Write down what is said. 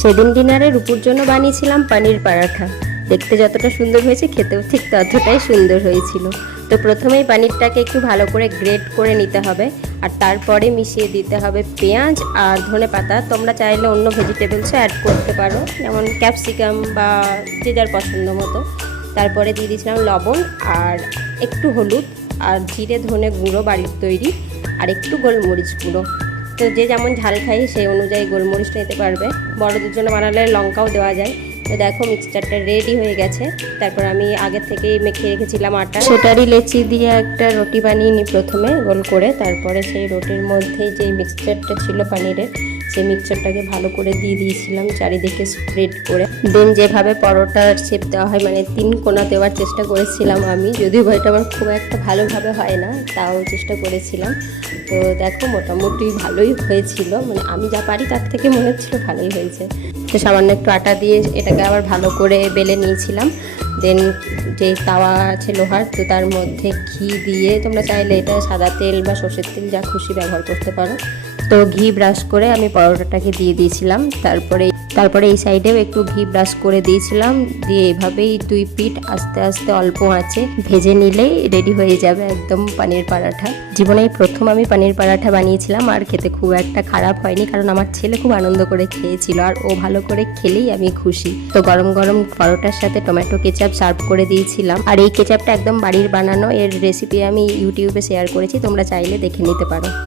সেদিন ডিনারে রূপুর জন্য বানিয়েছিলাম পনির পরাঠা। দেখতে যতটা সুন্দর হয়েছে খেতেও ঠিক ততটাই সুন্দর হয়েছিল। তো প্রথমেই পনিরটাকে একটু ভালো করে গ্রেট করে নিতে হবে, আর তারপরে মিশিয়ে দিতে হবে পেঁয়াজ আর ধনেপাতা। তোমরা চাইলে অন্য ভেজিটেবলসও অ্যাড করতে পারো, যেমন ক্যাপসিকাম বা যে যার পছন্দ মতো। তারপরে দিয়ে দিয়েছিলাম লবণ আর একটু হলুদ আর জিরে ধনে গুঁড়ো বাড়ির তৈরি, আর একটু গোলমরিচ গুঁড়ো। তো যে যেমন ঝাল খাই সেই অনুযায়ী গোলমরিচটা নিতে পারবে। বড়দের জন্য বানালে লঙ্কাও দেওয়া যায়। তো দেখো মিক্সচারটা রেডি হয়ে গেছে। তারপর আমি আগে থেকেই মেখে রেখেছিলাম আটা, সেটারই লেচি দিয়ে একটা রুটি বানিয়ে নিই প্রথমে গোল করে। তারপরে সেই রুটির মধ্যে যে মিক্সচারটা ছিল পনিরের, সেই মিক্সচারটাকে ভালো করে দিয়ে দিয়েছিলাম চারিদিকে স্প্রেড করে। দেন যেভাবে পরোটার শেপ দেওয়া হয়, মানে 3 কোণা দেওয়ার চেষ্টা করেছিলাম আমি, যদিও এটা আমার খুব একটা ভালোভাবে হয় না, তাও চেষ্টা করেছিলাম। তো দেখো মোটামুটি ভালোই হয়েছিল, মানে আমি যা পারি তার থেকে মনে হচ্ছিল ভালোই হয়েছে। তো সামান্য একটু আটা দিয়ে এটাকে আবার ভালো করে বেলে নিয়েছিলাম। দেন যে তাওয়া আছে লোহার, তো তার মধ্যে ঘি দিয়ে, তোমরা চাইলে এটা সাদা তেল বা সর্ষের তেল যা খুশি ব্যবহার করতে পারো। তো ঘি ব্রাশ করে আমি পরোটাটাকে দিয়ে দিয়েছিলাম। তারপরে এই সাইডেও একটু ঘি ব্রাশ করে দিয়েছিলাম, দিয়ে এভাবেই 2 পিঠ আস্তে আস্তে অল্প আঁচে ভেজে নিলেই রেডি হয়ে যাবে একদম পনির পরাঠা। জীবনেই প্রথম আমি পনির পরাঠা বানিয়েছিলাম, আর খেতে খুব একটা খারাপ হয়নি, কারণ আমার ছেলে খুব আনন্দ করে খেয়েছিল, আর ও ভালো করে খেলেই আমি খুশি। তো গরম গরম পরোটার সাথে টমেটো কেচাপ সার্ভ করে দিয়েছিলাম। আর এই কেচাপটা একদম বাড়ির বানানো, এর রেসিপি আমি ইউটিউবে শেয়ার করেছি, তোমরা চাইলে দেখে নিতে পারো।